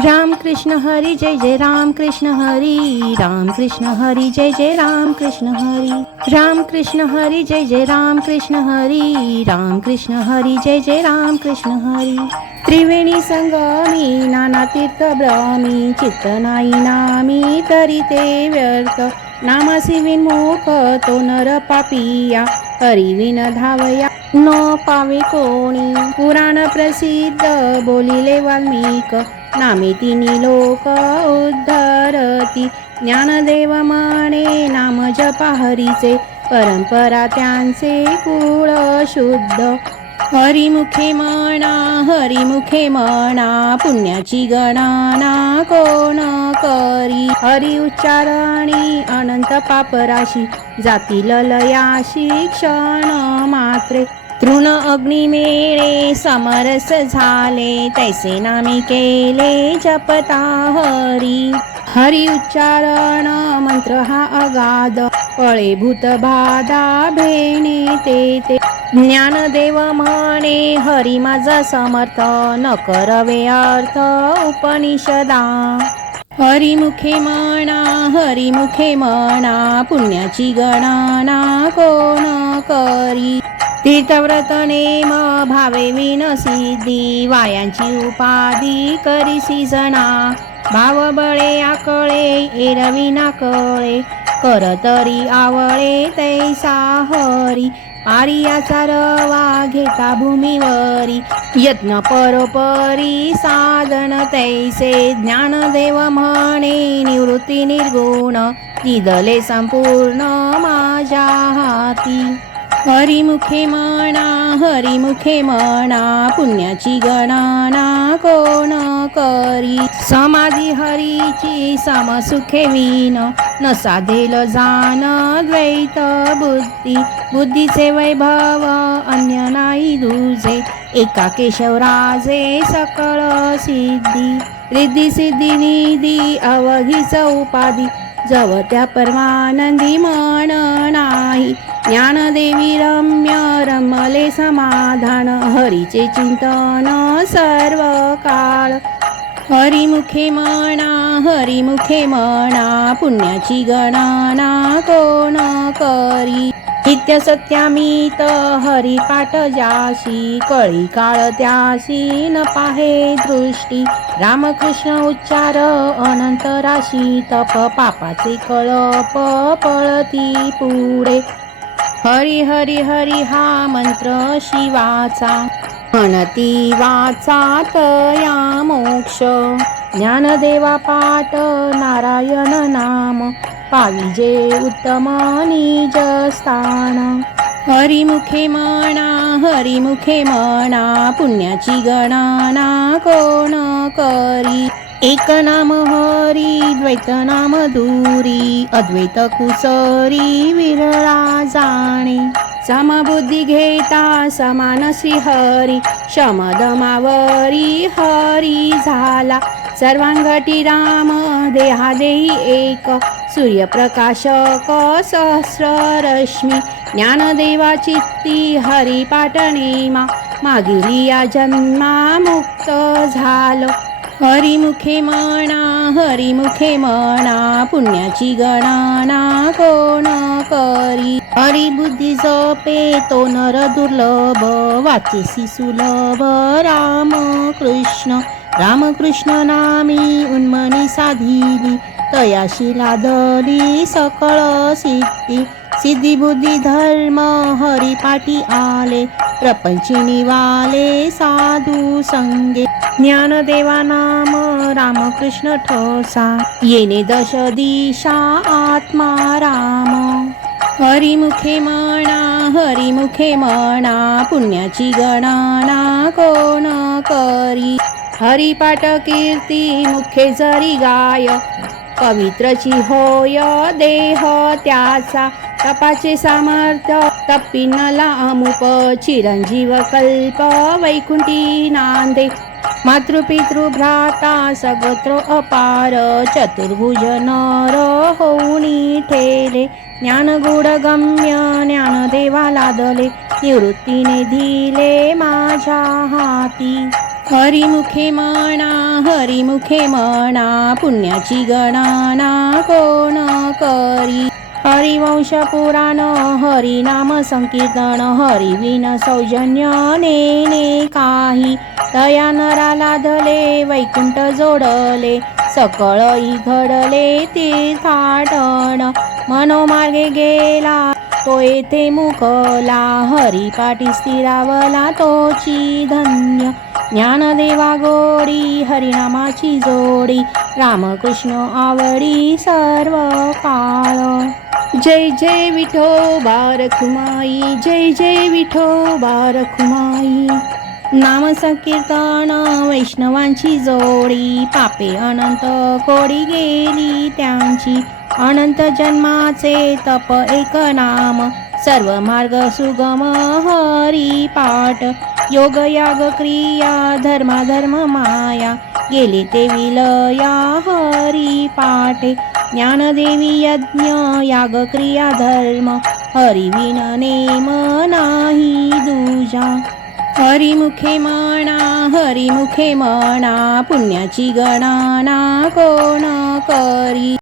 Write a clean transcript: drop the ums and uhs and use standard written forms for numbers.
राम कृष्ण हरी जय जय राम कृष्ण हरी, राम कृष्ण हरी जय जय राम कृष्ण हरी, राम कृष्ण हरी जय जय राम कृष्ण हरी, राम कृष्ण हरी जय जय राम कृष्ण हरी। त्रिवेणी संगमी नाना तीर्थ ब्रह्मी, चित्त नाही नामी तरी ते व्यर्थ, नामासी विनमुख तो नर पापिया, हरी विन धावया न पावे कोणी। पुराण प्रसिद्ध बोलिले वाल्मिक, नामे तिनी लोक उद्धरती, ज्ञानदेव म्हणे नाम जपा हरीचे, परंपरा त्यांचे कुळ शुद्ध। हरिमुखे म्हणा हरिमुखे म्हणा, पुण्याची गणना कोण करी, हरी उच्चारणी अनंत पापराशी, जातील लयाशी क्षण मात्रे। तृण अग्निमेळे समरस झाले, तैसे नामे केले जपता हरी, हरी उच्चारण मंत्र हा अगाध, पळे भूत बाधा भेणे ते। ज्ञानदेव म्हणे हरी माझा समर्थ, न करवे अर्थ उपनिषदा। हरिमुखे म्हणा, पुण्याची गणना कोण करी, तीर्थव्रत नेम भावे विन सिद्धी, वायांची उपाधी करीसी जना, भाव बळे आकळे एरवी ना कळे, कर तरी आवळे तैसा हरी, पारियाचा रवा घेता भूमीवरी, यत्न परोपरी साधन तैसे। ज्ञानदेव म्हणे निवृत्ती निर्गुण, निदले संपूर्ण माझ्या हाती, हरिमुखे म्हणा, पुण्याची गणना कोण करी, समाधी हरीची समसुखे विन, न साधेल जाण द्वैत बुद्धी, बुद्धीचे वैभव अन्य नाही दुजे, एका केशवराजे सकळ सिद्धी, रिद्धी सिद्धी निधी अवघीच उपाधी, जव त्या परमानंदी मन नाही, ज्ञानदेवी रम्य रमले समाधान, हरीचे चिंतन सर्व काळ। हरिमुखे म्हणा, पुण्याची गणना कोण करी, नित्य सत्यामित हरिपाठ ज्याशी, कळी काळ त्याशी न पाहे दृष्टी, रामकृष्ण उच्चार अनंत राशी, तप पापाचे कळप पळती पुढे, हरी हरी हरी हा मंत्र शिवाचा, म्हणती वाचा तया मोक्ष, ज्ञानदेवा पाठ नारायण नाम, पाविजे उत्तम निज स्थान। हरिमुखे म्हणा, पुण्याची गणना कोण करी, एक नाम हरी द्वैत नाम दूरी, अद्वैत कुसरी विरळा जाणे, समबुद्धी घेता समान श्री हरी, शमदमावरी हरी झाला, सर्वांगटी राम देहादेही एक, सूर्यप्रकाशक सहस्र रश्मी, ज्ञानदेवा चित्ती हरिपाठ नेमा, मागिली या जन्मा मुक्त झालो। हरिमुखे म्हणा, पुण्याची गणना कोण करी, हरिबुद्धी जपे तो नर दुर्लभ, वाचेसी सुलभ रामकृष्ण नामी उन्मनी साधिली, तयाशी लादली सकळ सिद्धी, सिद्धी बुद्धी धर्म हरिपाठी आले, प्रपंची निवाले साधू संगे, ज्ञानदेवा नाम रामकृष्ण ठोसा, येणे दश दिशा आत्मा राम। हरिमुखे म्हणा, पुण्याची गणना कोण करी, हरिपाठ कीर्ती मुखे जरी गाय, पवित्रची होय देह त्याचा, तपाचे सामर्थ्य तप्पिनला अमुप, चिरंजीव कल्प वैकुंठी नांदे, मातृपितृ भ्राता सगोत्र अपार, चतुर्भुज नर होऊनी ठेले, ज्ञानगुड गम्य ज्ञानदेवा लादले, निवृत्तीने दिले माझ्या हाती। हरिमुखे म्हणा पुण्याची गणना कोण करी. हरिवंश पुराण हरिनाम संकीर्तन हरिविन सौजन्य नेने काही. तया नरा लादले वैकुंठ जोडले सकळ घडले तीर्थाटन. मनोमार्गे गेला तो येथे मुकला हरिपाठी स्थिरावला तोची धन्य. ज्ञानदेवा गोडी हरिनामाची जोडी रामकृष्ण आवडी सर्व काळ. जय जय विठोबा रखुमाई जय जय विठोबा रखुमाई. नाम संकीर्तन वैष्णवांची जोडी पापे अनंत कोडी गेली त्यांची. अनंत जन्माचे तप एक नाम सर्व मार्ग सुगम हरी पाठ. योग याग क्रिया धर्म माया गेले ते विलया हरी पाठे. ज्ञानदेवी यज्ञ याग क्रिया धर्म हरिविन नेम नाही दूजा. हरिमुखे म्हणा पुण्याची गणना कोण करी.